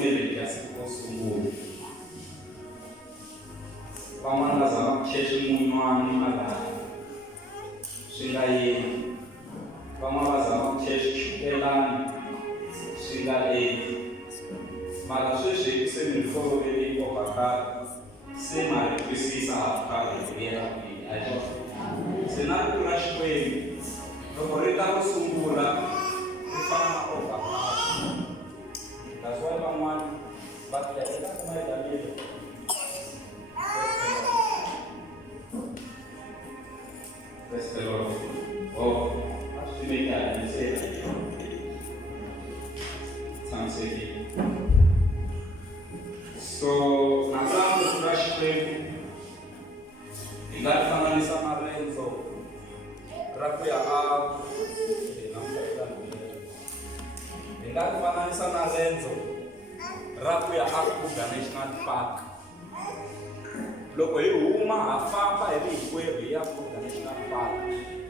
pfumeli ya siku ro sungula. Van'wana va za va chexe mun'wana malahla swi nga yeni. Van'wana va za va chexe chukelani swi nga endli. Mara sweswi se mi tolovele yi koka karhi se ma ri twisisa karhi hi vuya kwihi a hi se na rito ra Xikwembu loko ri ta ku sungula ri fana na koka karhi. That's why van'wana va tirhela ku ma yi Praise the Lord. Oh, to make that and say that. Sounds good. So, nasangu kurashi kwetu ingalifananisa na Renzo raku ya Abu ingalifananisa na Renzo raku ya Akuga National Park. Loko hi huma ha famba hi ri hinkwerhu hi ya Kruger National Park,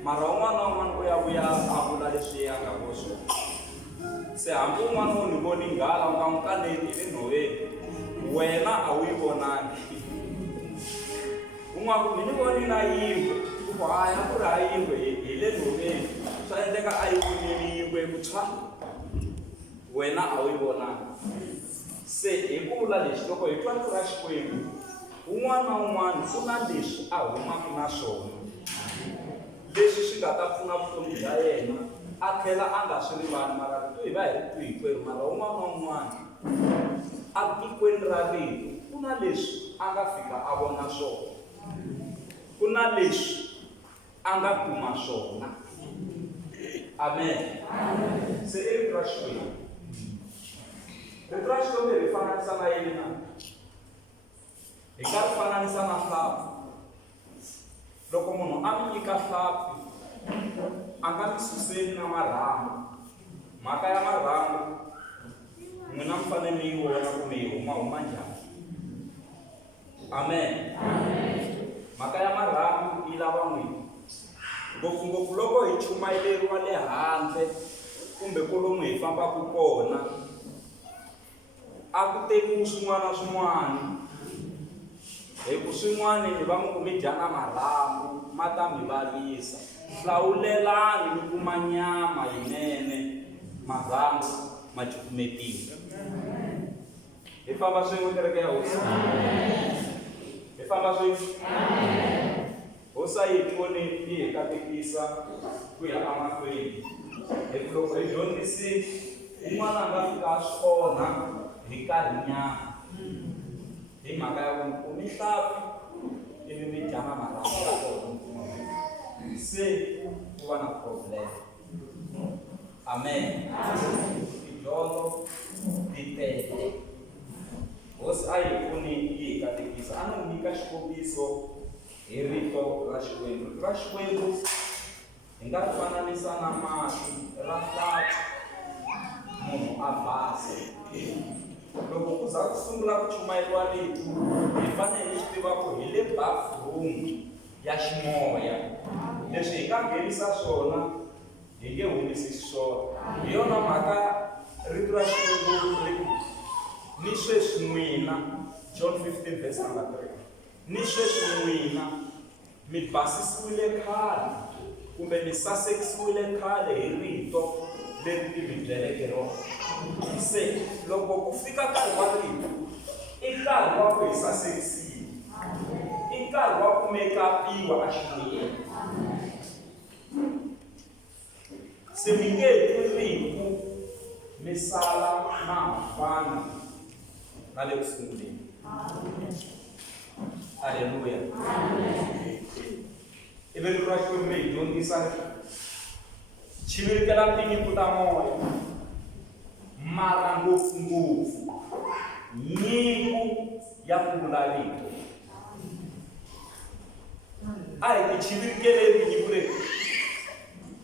mara un'wana na un'wana u ya vuya a vula leswi ya nga vo swona. Se hambi un'wana wo ni voni nghala u nga n'wi kaneti hi le nhoveni, wena a wu yi vonangi. Un'wana mi ni voni na yingwe u ku haya ku ri ha yingwe hi le nhoveni swa endleka a yi vonile yingwe ku tshwa wena a wu yi vonangi. Se hi ku vula lexi loko hi twa ku ra Xikwembu un'wana na un'wana ku na leswi a humaka na swona leswi swi nga ta pfuna vutomi bya yena a tlhela a nga swi rivali. Mara rito hi va hi ri twihikwerhu, mara un'wana na un'wana a tikweni ra rito ku na leswi a nga fika a vona swona, ku na leswi a nga kuma swona. Amen. Se i rito ra Xikwembu. Rito ra Xikwembu ri fananisa na yini na? Hi nga ri fananisa na hlampfi. Loko munhu a mi nyika hlampfi a nga mi suseli na marhambu. Mhaka ya marhambu n'wina mi fanele mi yi vona ku mi yi huma njhani. Amen. Mhaka ya marhambu yi lava n'wina ngopfungopfu loko hi chumayeleriwa le handle kumbe kolomu hi fambaka kona a ku tekiwi swin'wana na swin'wana. Hi ku swin'wana ni va mu mi dya na marhambu ma ta mi vavisa. Hlawulelani mi kuma nyama yinene, marhambu ma cukumetiwa. Hi famba swin'we kereke ya hosi. Hi famba swin'we. Hosi yi pfune yi hi katekisa ku ya emahlweni. Hi ku loko hi dyondzisile un'wana a nga fika a swi onha hi nkarhinyana. Hi mhaka ya ku kumi hlampfi ivi mi dya na marhambu ya kona, se ku va na problem. Amen. Tidyondzo ti tele. Hosi a hi pfuni yi hi katekisa, a ni nyika xikombiso hi rito ra Xikwembu. Rito ra Xikwembu hi nga ri fananisa na mati ra hlantswa munhu a basa. Loko ku za ku sungula ku chumayeriwa letu hi fanele hi tiva ku hi le bathroom ya ximoya. Leswi hi nga nghenisa swona hi nge humesi swona. Hi yona mhaka rito ra Xikwembu ri ku ni sweswi n'wina, John 15 verse number 3, ni sweswi n'wina mi basisiwile khale kumbe mi sasekisiwile khale hi rito leri ti mi byeleke rona. Se loko ku fika nkarhi wa rito i nkarhi wa ku hi sasekisiwa, i nkarhi wa ku mekapiwa a ximoyeni. Se mi nge rito mi sala na hambana na le kusunguleni. Haleluya. Ivi rito ra Xikwembu ri hi dyondzisa chivirikela tinyimpi ta moya, mara ngopfungopfu nyimpi ya ku vula rito. A hi ti chivirikeleni nyimpi leti,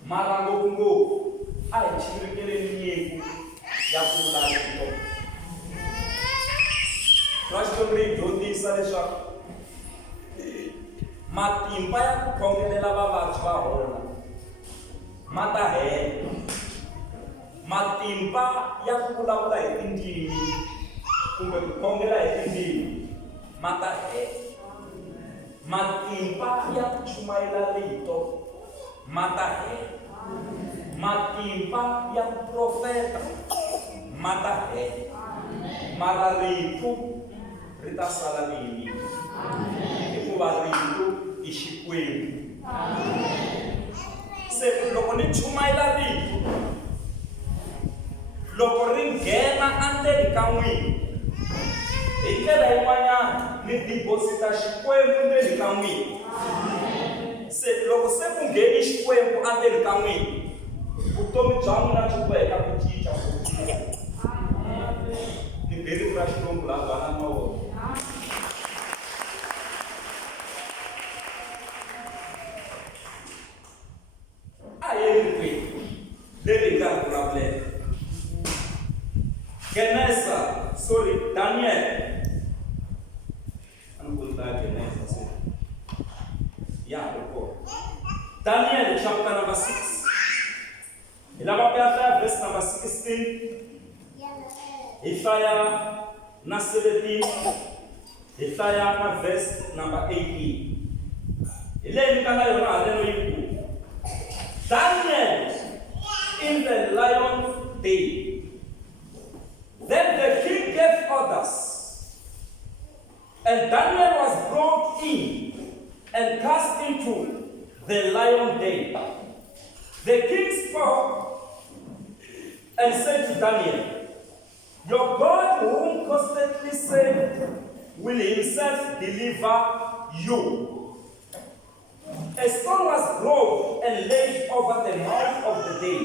mara ngopfungopfu a hi chivirikeleni nyimpi ya ku vula rito. Ra Xikwembu ri hi dyondzisa leswaku matimba ya ku khongelela vavabyi va hola ma ta hela. Matimba ya ku vulavula hi tindzimi matahe, matimba ya kuchumaila rito, matahe, matimba ya profeta, matahe, mararitu ritasala nini, hikuva rito ixikwembu. Se loko ni chumaila rito, loko ri nghena endzeni ka n'wina, hi ndlela yin'wanyana ni deposita xikwembu endzeni ka n'wina. Se loko se ku ngheni xikwembu endzeni ka n'wina, vutomi bya n'wina byi boheka ku cinca ku tika. Ni beri ra xilungu laha bana na wona. A hi ri kwihi leri nga vulavuleka. Daniel. Daniel chapter number 6. Ilabapia verse number 16. Isaiah na 17. Isaiah na verse number 18. Ile nikana yona aleno yiku. Daniel in the lion's den. Then the king gave orders, and Daniel was brought in and cast into the lion den. The king spoke and said to Daniel, "Your God, whom constantly saved, will himself deliver you." A stone was rolled and laid over the mouth of the den,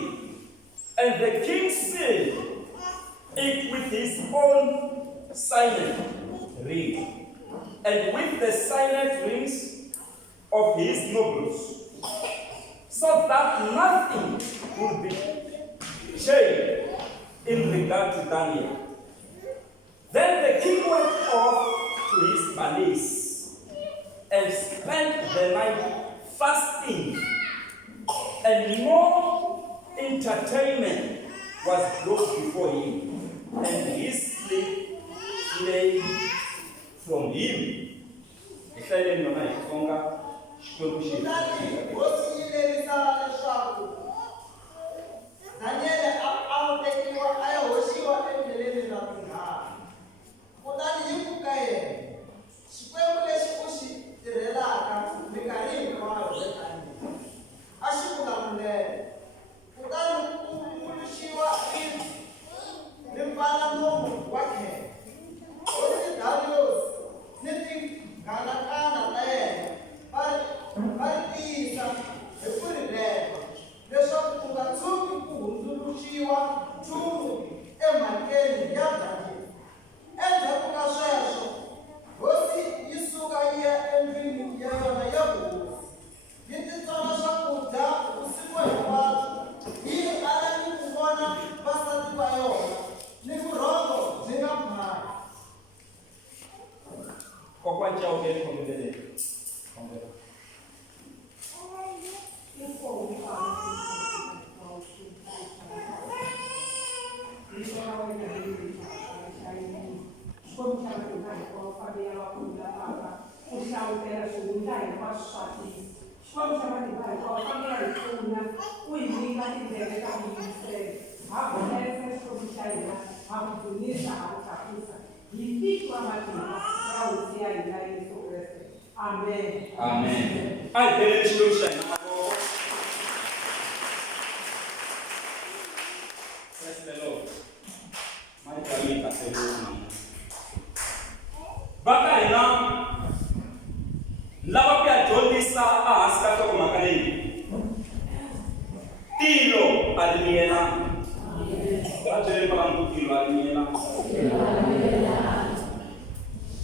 and the king sealed it with his own signet ring, and with the signet rings of his nobles, so that nothing would be changed in regard to Daniel. Then the king went off to his palace and spent the night fasting, and no entertainment was brought before him, and his sleep fled from him. Amen. Amen. I believe solution. Praise the Lord. My family has a room. Baka ina lava pia jolisa aska to makaleni. Tilo alimiena. Ajere palangu tilo alimiena.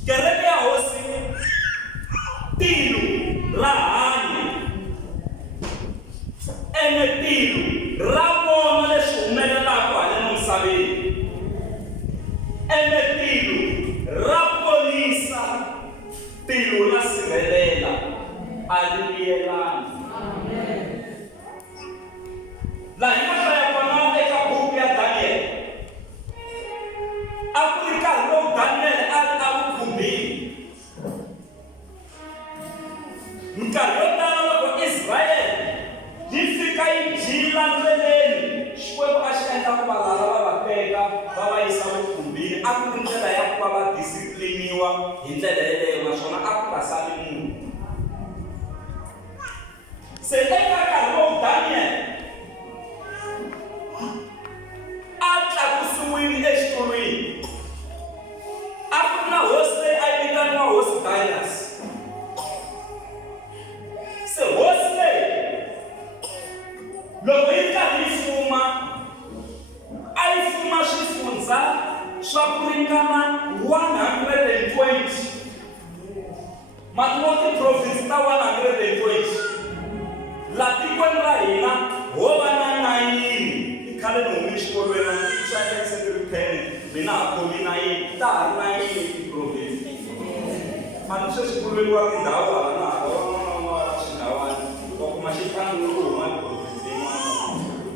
Kereke hosi tilo rahani. Ene tilo ramo na shumele la kwa neno msabiri. Ene tilo rapolisa tilo la sirelela alimiena. Amen. La imata ya kwanza eka buku ya Daniel. Afrika lo Daniel al abukumbi. khomiwa hi ndlela yeleyo naswona a ku nga sali munhu. Se eka nkarhi lowu Daniel a tlakusiwile exitulwini, a ku na hosi leyi a yi vitaniwa hosi Darius. Se hosi leyi loko yi karhi yi fuma, a yi fuma swifundza swa ku ringana 120. Matiwo ti-province ta 120. Laha tikweni ra hina ho va na 9. Khale ni hume xikolweni swa sekretary mina a khomi 9 ta ha ri 9 ti-province. A ni swe xikolweni wa tindhawu hala na hala wan'wana wa xindhawani wa kuma xitlangu loko huma province yin'wana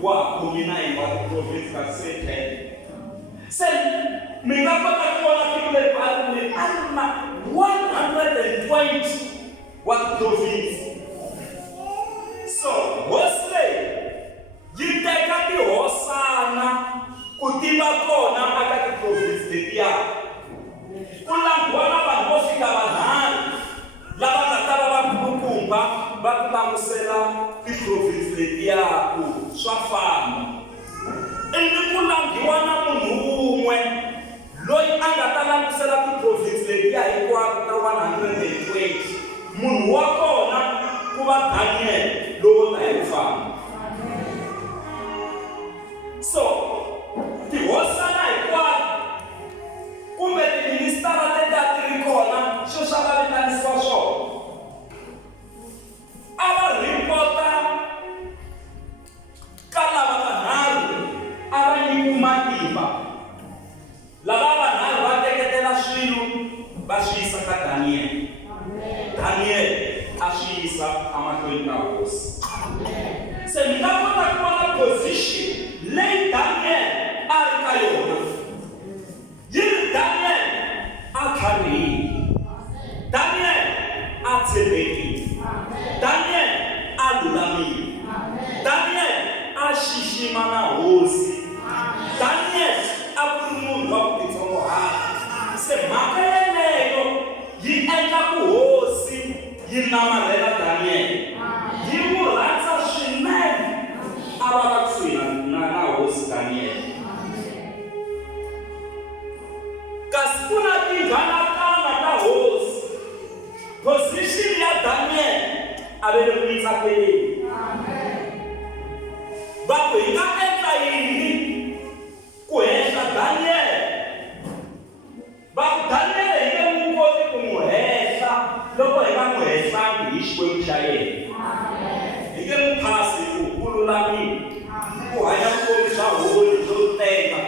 wa ha khomi 9 wa ti-province kasi se 10. Se mi nga kota ku vona tiko leri bali a ri na 120 wa ti-province. So hosi leyi yi teka tihosana ku tiva kona aka ti-province letiya. Ku languwa na vanhu vo fika vanharhu lava nga ta va vakulukumba va ku langutisela ti-province letiya ku swa famba. Ivi ku langiwa na munhu wun'we loyi a nga ta langutisela ti-province letiya hinkwato ta 120. Munhu wa kona ku va Daniel lowo ta hi ku famba. So tihosana hinkwato kumbe tiministara leti a ti ri kona xo swa va vitanisiwa swona a va ripota ka lava vanharhu a va nyikiwa matimba. Lava vanharhu va teketela swilo va swi yisa ka Daniel. Daniel a swi yisa emahlweni ka hosi. Se mi nga kota ku vona position leyi Daniel a ri ka yona. Yi ri Daniel a tlharihile, Daniel a tshembekile, Daniel a lulamile, Daniel a xixima na hosi, Daniel a ku ri munhu wa ku titsongahata. Se mhaka yeleyo yi endla ku hosi yi namarhela Daniel, yi n'wi rhandza swinene, a va va kusuhi na hosi Daniel. Kasi ku na tinghanakana ta hosi, position ya Daniel a ve le ku yi tsakeleni. Va ku hi nga endla yini ku hehla Daniel? Va ku Daniel hi nge n'wi koti ku n'wi hehla loko hi nga n'wi hehlangi hi xikwembu xa yena. Hi nge n'wi phasi ku lulamile, ku hanya vutomi bya holi byo tenga,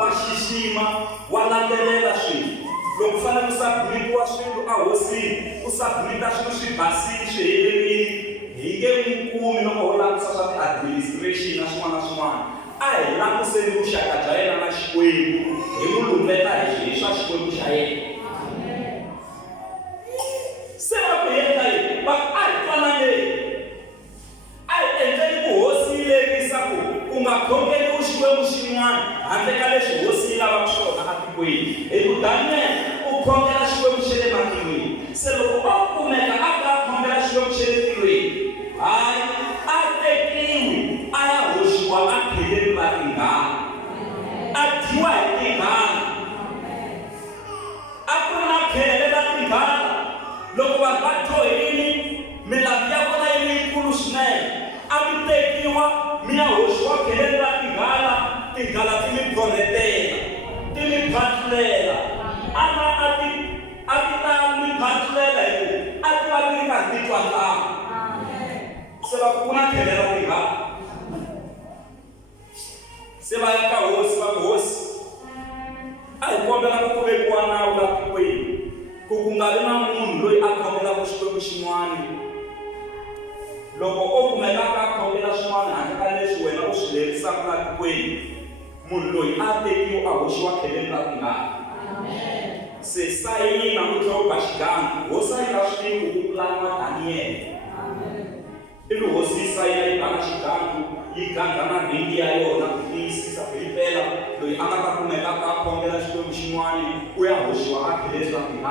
wa xixima, wa landzelela swilo. Loko ku fanele ku submitiwa swilo a hosini, ku submita swilo swi basile swi helerile. Hi nge n'wi kumi loko ho langutisa swa ti-administration na swin'wana na swin'wana. A hi langutiseni vuxaka bya yena na xikwembu, hi n'wi lumbeta hi swa xikwembu xa yena. Se va ku endla yini? Va a hi twananeni, a hi endleni ku hosi yi lerisa ku nga khongeriwi xikwembu xin'wana handle ka leswi hosi yi lavaka swona atikweni. Hi ku Daniel u khongela xikwembu xa le matilweni. Se loko a kumeka a ka khongela xikwembu xa le tilweni, hayi a tekiwi a ya hoxiwa a kheleni va tingana, a dyiwa hi tingana. A ku ri na khele la tingana. Loko vanhu va dyohile, milawu ya vona yi ri yikulu swinene, a mi tekiwa mi ya hoxiwa kheleni ra tinghala, tinghala ti mi khonetela, ti mi phatulela. A ti ta mi phatulela hi ku a ti va ti ri karhi ti twa ndlala. Se va ku na khele ra tinghala. Se va ya ka hosi va ku hosi, a hi kombela ku vekiwa nawu la tikweni ku nga vi na munhu loyi a khongelaka xikwembu xin'wana. Loko o kumeka a khongela swin'wana handle ka leswi wena u swi lerisaka la tikweni, munhu loyi a tekiwa a hoxiwa kheleni ra tingana. Se sayina u tlhela u ba xigangu, hosi a yi nga swi tivi ku pulaniwa Daniel. Ivi hosi yi sayina yi ba na xigangu, yi ganga na ringi ya yona ku tiyisisa ku himpela loyi a nga ta kumeka a khongela xikwembu xin'wana u ya hoxiwa a kheleni ra tingana.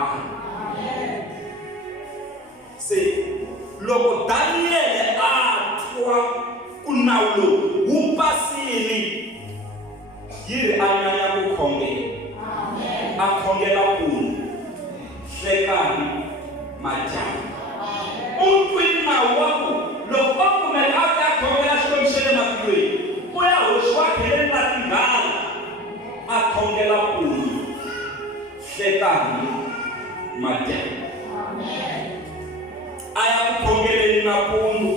Se loko Daniel a thwa ku nawu lowu wu pasile yiri anyanya ku khongela a khongela kunhu hlekani majani untwini nawu wa ku loko va kumeka a ta khongela xikwembu xa le matilweni u ya hoxiwa kheleni la tinghala a khongela kunhu hlekani majani a ya ku khongeleni na kunhu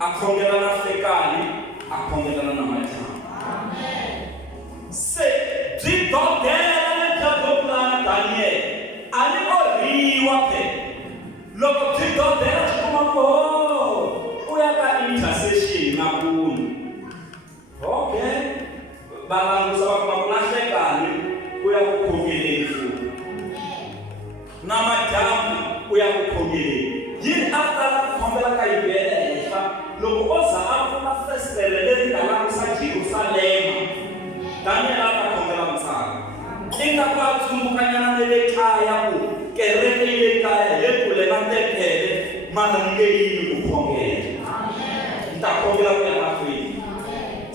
a khongela na hlekani a khongela na majani se byi dodela lebya byo pulana Daniel a ni orhiwa phe loko byi dodela byi kuma ku u ya ka intercession na kunhu okay va langusa va kuma ku na hlekani u ya ku khongeleni futhi na madyambu u ya ku khongeleni yini a tala ku khongela ka yivele henhla loko o za a pfuna festere leri nga langusa Jerusalema Daniel a ta khongela misava i nga va tsumbukanyana na le kaya ku kereke yi le kaya le kule na tempele mana ni nge yini ku khongela ni ta khongela ku ya mahlweni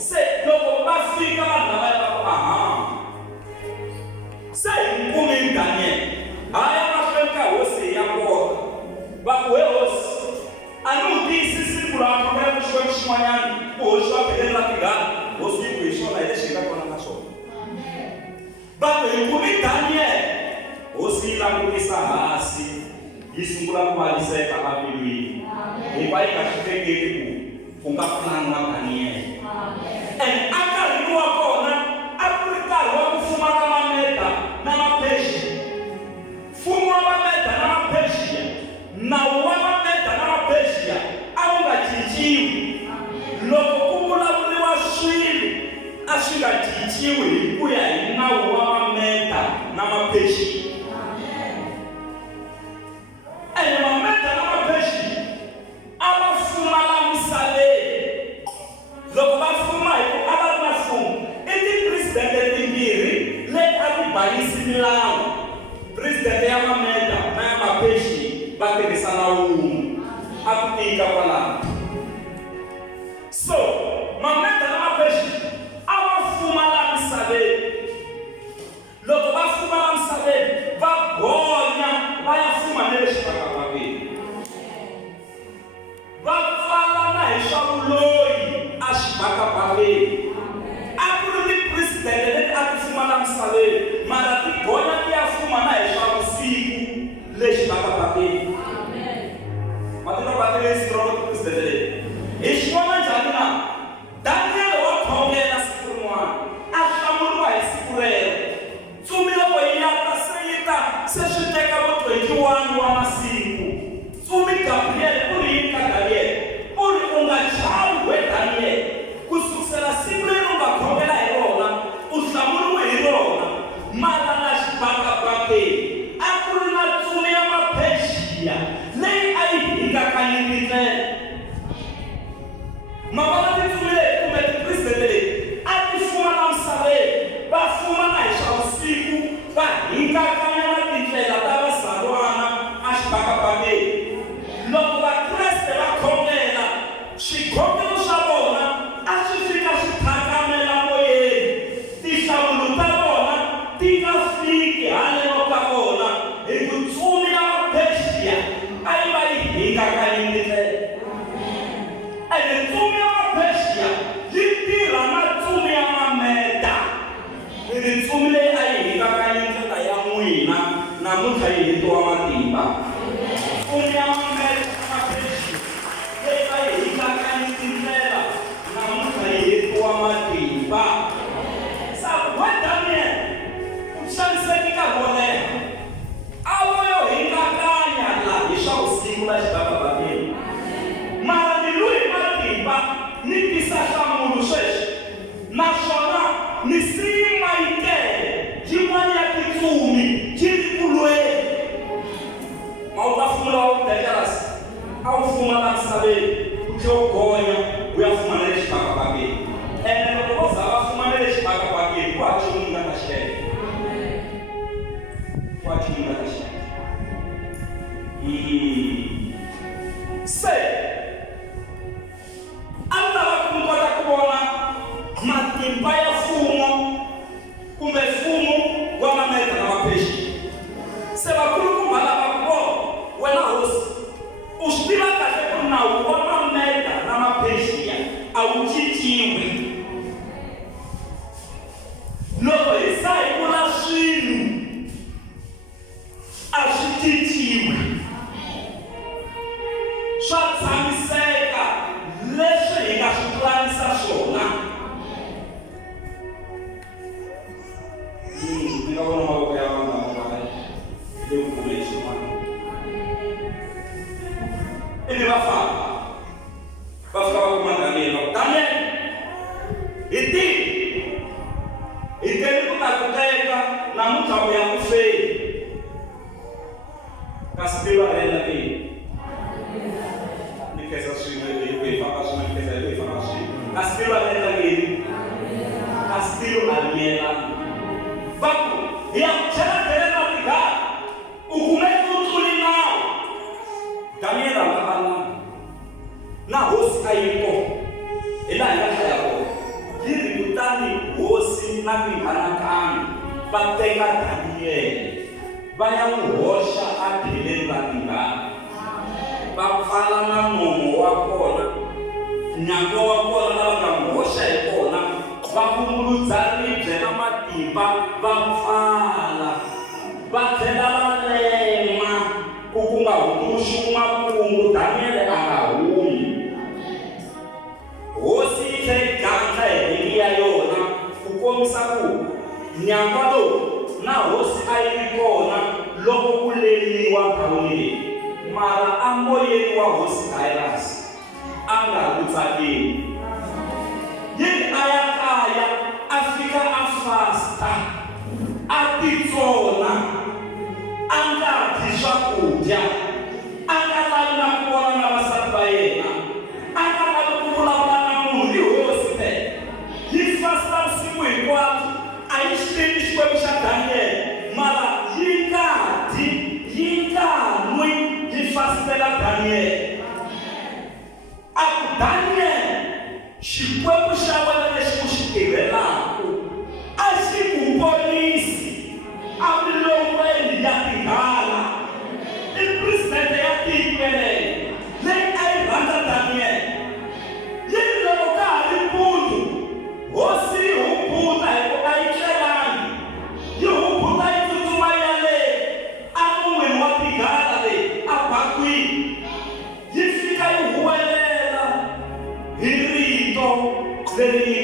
se loko va fika vanhu lava ya ku aha se hi kumeni Daniel haya mahlweni ka hosi ya kona va ku he hosi a ni wu tiyisisi ku laha khongela ku xikwembu xin'wanyana ku hoxiwa kheleni ra tinghala hosi yi ku hi xona hi lexi hi nga kona na xona va ku hi kumi Daniel hosi yi langutisa hansi yi sungula ku vaviseka embilwini hikuva yi nga swi hleketi ku nga pulaniwa Daniel and a nkarhini wa kona a ku ri nkarhi wa ku fuma ka Mameda na Mapersia mfumo wa Mameda na Mapersia nawu wa Mameda na Mapersia a wu nga cinciwi loko ku vulavuriwa swilo a swi nga cinciwi hi ku ya hi nawu wa Mameda na Mapersia ene Mameda na Mapersia a va fuma la misaveni loko va fuma hi ku a va ri na mfumo i tipresidente timbirhi leti a ti balisi milawu presidente ya Mameda na ya Mapersia va tirhisana wun'we a ku tika kwalaho so Mameda na Mapersia a va fuma la misaveni loko va fuma la misaveni va gonya va ya fuma na le xibakabakeni va pfalana hi swa vuloyi a xibakabakeni a ku ri tipresidente leti a ti fuma la misaveni mara ti gonya ti ya fuma na hi swa vusiku le xibakabakeni matiko va ti le strong tipresidente leti hi xivona njhani na Daniel wa khongela siku rin'wana a hlamuriwa hi siku rero tsumi loko yi yata se swi teka vo 21 wa masiku tsumi Gabriel u ri yini ka Daniel u ri u nga chavi we Daniel ku sukusela siku leri u nga khongela hi rona u hlamuriwe hi rona mara na xibakabakeni a ku ri na tsumi ya Mapersia leyi a yi hingakanyini ndlela mavona titsumi leti kumbe tipresidente leti a ti fuma na misaveni va fuma na hi swa vusiku va hingakanya na tindlela ta vazalwana a xibakabakeni loko vakreste va khongela swikhongelo swa vona a swi fika swi thakamela moyeni tinhlamulo ta vona ti nga fiki haleno ka vona hi ku tsumi ya Mapersia a yi va yi hingakanyini ndlela ene tsumi ya Mapersia yi tirha na tsumi ya Mameda ene tsumi leyi a yi hingakanyini ndlela ya n'wina namuntlha yi hetiwa matimba tsumi ya Mameda na Mapersia leyi a yi hingakanyini ndlela namuntlha yi hetiwa matimba sabu we Daniel ku xaniseki ka wo leha a vo yo hingakanya laha hi swa vusiku la xibakabakeni mara ni lui matimba ni tisa hlamulu sweswi naswona ni sima yikele yin'wana ya titsumi yi ri kulweni ma wu ta fumula wa dangerous a wu fuma la misaveni u tlhe u gonya u ya fuma na le xibakabakeni ene loko vo za va fuma na le xibakabakeni ku hachi u nga ta xela ku hachi u nga ta xela se a ta va ku kota ku vona matimba ya mfumo kumbe mfumo wa mameta na mapexi se vakulukumba lava ku vona wena hosi u swi tiva kahle ku nawu wa mameta na mapexi a wu cinciwi loko hi sa hi vula swilo a swi cinciwi swa tshamiseka leswi hi nga swi pulanisa swona ni nga vona mavoko ya vanhu lava le ku kumeni swin'wana ivi va fika va kuma Daniel hi tele ku ta ku teka namuntlha ku ya ku feyi kasi tilo a endla ni khensa swin'we hi famba swin'we ni khensa hi famba swin'we kasi tilo a endla kasi tilo a miyelana va ku hi ya ku chela tele na tigara u kumeke u tluli nawu Daniel a nga alanga na hosi a yi kona hi laha hi nga hlaya kona yi ri kutani hosi na minghanakani va teka Daniel va ya n'wi hoxa atheleni ra tingana va pfala na nomo wa kona nyako wa kona lava nga n'wi hoxa hi kona va kunguludza ribye na matimba va pfala va tlhela va lema ku nga hunduxi makungu Daniel a nga humi hosi yi tlhe yi gandla hi ringi ya yona ku kombisa ku nyangwa lowu na hosi a yi ri kona loko ku leliwa ndhawini leyi mara a moyeni wa hosi Cyrus a nga ku tsakeli yini a ya kaya a fika a fasta a titsona a nga dyi swakudya a nga lavi na ku vona na vasati va yena a nga lavi ku vulavula na munhu hi hosi yi fasta vusiku hinkwabyo a yi xi tivi xikwembu xa Daniel mara yi nga nwi yi fasitela Daniel a ku Daniel xikwembu xa wena lexi ku xi tirhelaka a xi ku ponisi a milon'weni ya tinghala i presidente ya tiko yeleyo leyi a yi rhandza Daniel yini loko ka ha ri mpundzu hosi yi hubuta hi ku a yi tlelangi yi hubuta yi tsutsuma yale a mun'wini wa tinghala leyi a bakwini yi fika yi huwelela hi rito leri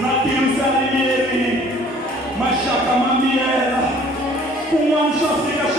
naquilo se aliviere, mashaka mambiela, com um chofre